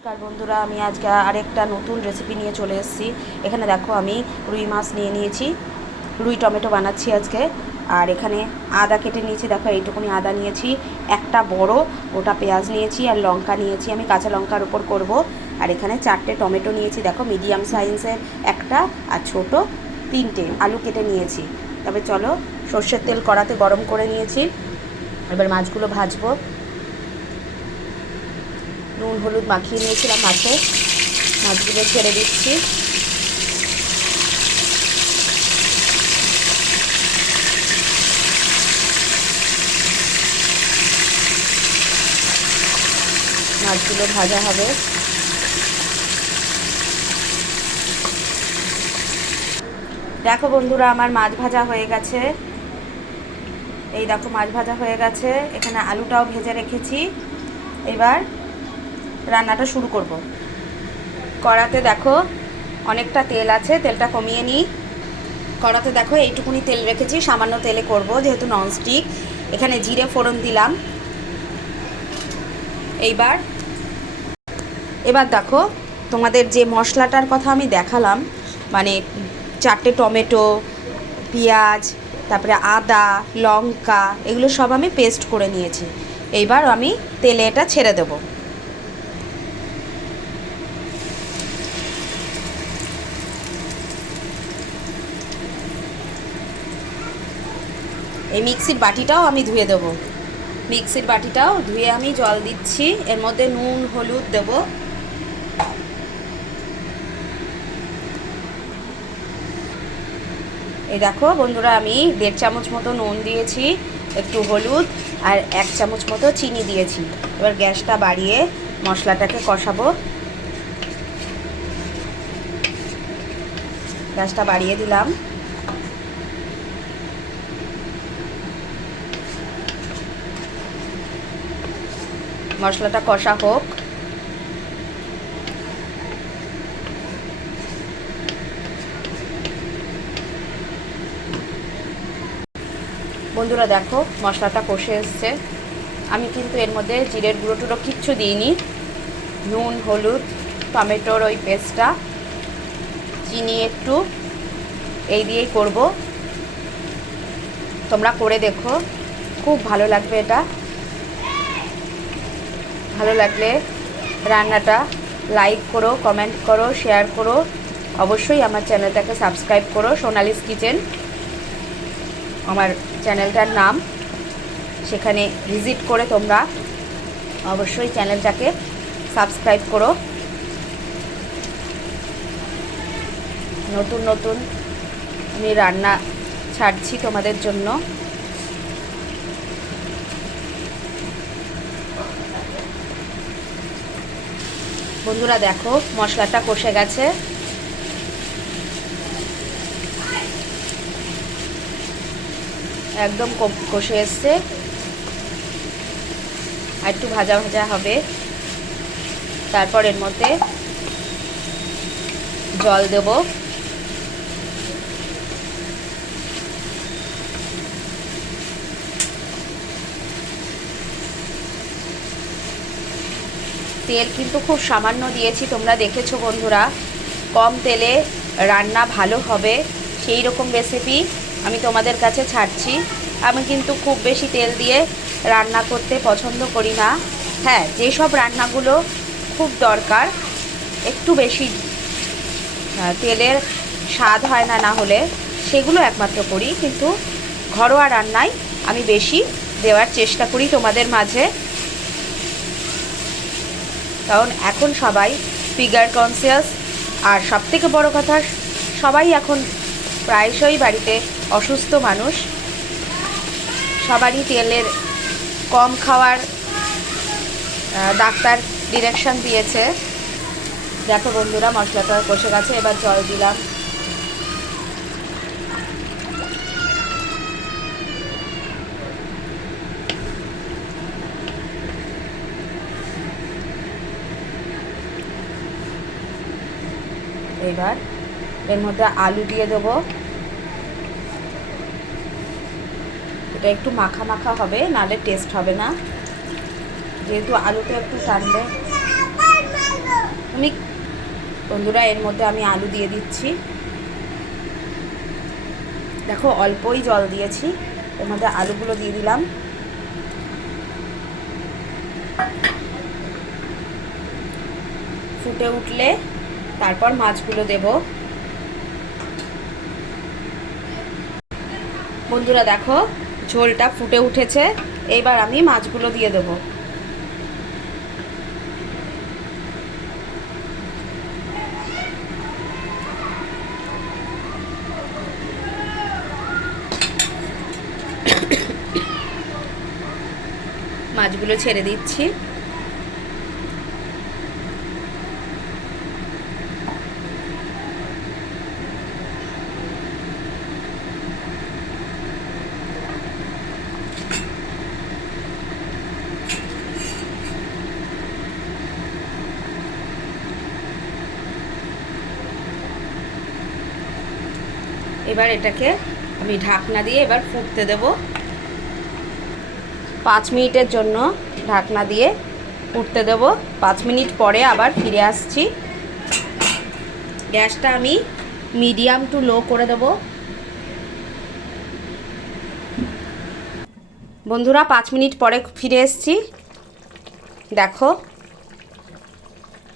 নমস্কার বন্ধুরা, আমি আজকে আরেকটা নতুন রেসিপি নিয়ে চলে এসেছি। এখানে দেখো আমি রুই মাছ নিয়ে নিয়েছি, রুই টমেটো বানাচ্ছি আজকে। আর এখানে আদা কেটে নিয়েছি, দেখো এইটুকুনি আদা নিয়েছি, একটা বড় গোটা পেঁয়াজ নিয়েছি, আর লঙ্কা নিয়েছি, আমি কাঁচা লঙ্কার উপর করব। আর এখানে 4টে টমেটো নিয়েছি, দেখো মিডিয়াম সাইজের একটা, আর ছোট 3টে আলু কেটে নিয়েছি। তবে চলো, সর্ষের তেল কড়াতে গরম করে নিয়েছি, এবার মাছগুলো ভাজবো। নুন হলুদ মাখিয়ে নিয়েছিলাম মাছে, মাছগুলো ছেড়ে দিচ্ছি। মাছগুলো ভাজা হবে। দেখো বন্ধুরা, আমার মাছ ভাজা হয়ে গেছে। এই দেখো মাছ ভাজা হয়ে গেছে, এখানে আলুটাও ভেজে রেখেছি। এবার রান্নাটা শুরু করব। কড়াতে দেখো অনেকটা তেল আছে, তেলটা কমিয়ে নিই। কড়াতে দেখো এইটুকুনি তেল রেখেছি, সামান্য তেলে করব যেহেতু ননস্টিক। এখানে জিরে ফোড়ন দিলাম। এবার দেখো, তোমাদের যে মশলাটার কথা আমি দেখালাম, মানে 4টে টমেটো, পেঁয়াজ, তারপরে আদা, লঙ্কা, এগুলো সব আমি পেস্ট করে নিয়েছি। এইবার আমি তেলে এটা ছেড়ে দেব। এই মিক্সির বাটিটাও আমি ধুয়ে দেব। মিক্সির বাটিটাও ধুয়ে আমি জল দিচ্ছি, এর মধ্যে নুন হলুদ দেব। এই দেখো বন্ধুরা, আমি 1.5 চামচ মতো নুন দিয়েছি, একটু হলুদ, আর 1 চামচ মতো চিনি দিয়েছি। এবার গ্যাসটা বাড়িয়ে মশলাটাকে কষাবো। গ্যাসটা বাড়িয়ে দিলাম। মশলাটা কষা হোক। বন্ধুরা দেখো, মশলাটা কষে এসছে। আমি কিন্তু এর মধ্যে জিরের গুঁড়ো টুড়ো কিচ্ছু দিইনি। নুন হলুদ, টমেটোর ওই পেস্টটা, চিনি একটু, এই দিয়েই করব। তোমরা করে দেখো, খুব ভালো লাগবে এটা। ভালো লাগলে রান্নাটা লাইক করো, কমেন্ট করো, শেয়ার করো। অবশ্যই আমার চ্যানেলটাকে সাবস্ক্রাইব করো, সোনালিস কিচেন আমার চ্যানেলটার নাম। সেখানে ভিজিট করে তোমরা অবশ্যই চ্যানেলটাকে সাবস্ক্রাইব করো। নতুন নতুন আমি রান্না ছাড়ছি তোমাদের জন্য। বন্ধুরা দেখো, মশলাটা কষে গেছে। একদম কষে এসছে, আর একটু ভাজা ভাজা হবে। তারপর এর মধ্যে জল দেব। তেল কিন্তু খুব সামান্য দিয়েছি, তোমরা দেখেছো বন্ধুরা। কম তেলে রান্না ভালো হবে সেই রকম রেসিপি আমি তোমাদের কাছে ছাড়ছি। আমি কিন্তু খুব বেশি তেল দিয়ে রান্না করতে পছন্দ করি না। হ্যাঁ, যেসব রান্নাগুলো খুব দরকার একটু বেশি তেলের স্বাদ হয় না, না হলে সেগুলো একমাত্র করি। কিন্তু ঘরোয়া রান্নায় আমি বেশি দেওয়ার চেষ্টা করি তোমাদের মাঝে। কারণ এখন সবাই ফিগার কনসিয়াস, আর সবথেকে বড় কথা, সবাই এখন প্রায়শই বাড়িতে অসুস্থ মানুষ। সবারই তেলের কম খাওয়ার ডাক্তার ডিরেকশন দিয়েছে। দেখো বন্ধুরা, মশলাটা কষে গেছে, এবার জল দিলাম। এবার এর মধ্যে আলু দিয়ে দেবো। এটা একটু মাখা মাখা হবে, নাহলে টেস্ট হবে না। যেহেতু আলুতে একটু টানলে আমি বন্ধুরা এর মধ্যে আমি আলু দিয়ে দিচ্ছি। দেখো অল্পই জল দিয়েছি, এর মধ্যে আলুগুলো দিয়ে দিলাম। ফুটে উঠলে তারপর মাছগুলো দেব। বন্ধুরা দেখো ঝোলটা ফুটে উঠেছে, এবার আমি মাছগুলো দিয়ে দেব। মাছগুলো ছেড়ে দিচ্ছি। এবার এটাকে আমি ঢাকনা দিয়ে এবার ফুটতে দেব। 5 মিনিটের জন্য ঢাকনা দিয়ে ফুটতে দেব। 5 মিনিট পরে আবার ফিরে আসছি। গ্যাসটা আমি মিডিয়াম টু লো করে দেব। বন্ধুরা 5 মিনিট পরে ফিরে এসেছি। দেখো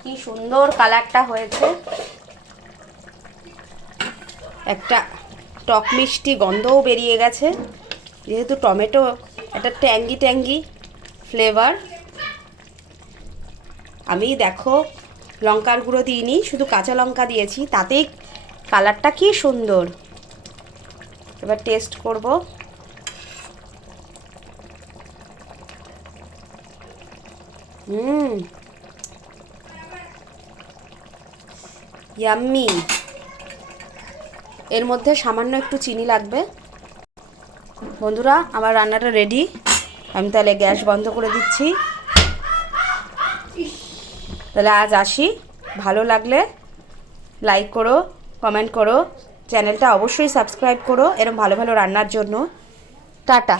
কি সুন্দর কালারটা হয়েছে, একটা টক মিষ্টি গন্ধও বেরিয়ে গেছে, যেহেতু টমেটো একটা ট্যাঙ্গি ট্যাঙ্গি ফ্লেভার। আমি দেখো লঙ্কার গুঁড়ো দিইনি, শুধু কাঁচা লঙ্কা দিয়েছি, তাতেই কালারটা কি সুন্দর। এবার টেস্ট করব। ইয়াম্মি। এর মধ্যে সামান্য একটু চিনি লাগবে। বন্ধুরা আমার রান্নাটা রেডি, আমি তাহলে গ্যাস বন্ধ করে দিচ্ছি। তাহলে আজ আসি, ভালো লাগলে লাইক করো, কমেন্ট করো, চ্যানেলটা অবশ্যই সাবস্ক্রাইব করো এরকম ভালো ভালো রান্নার জন্য। টাটা।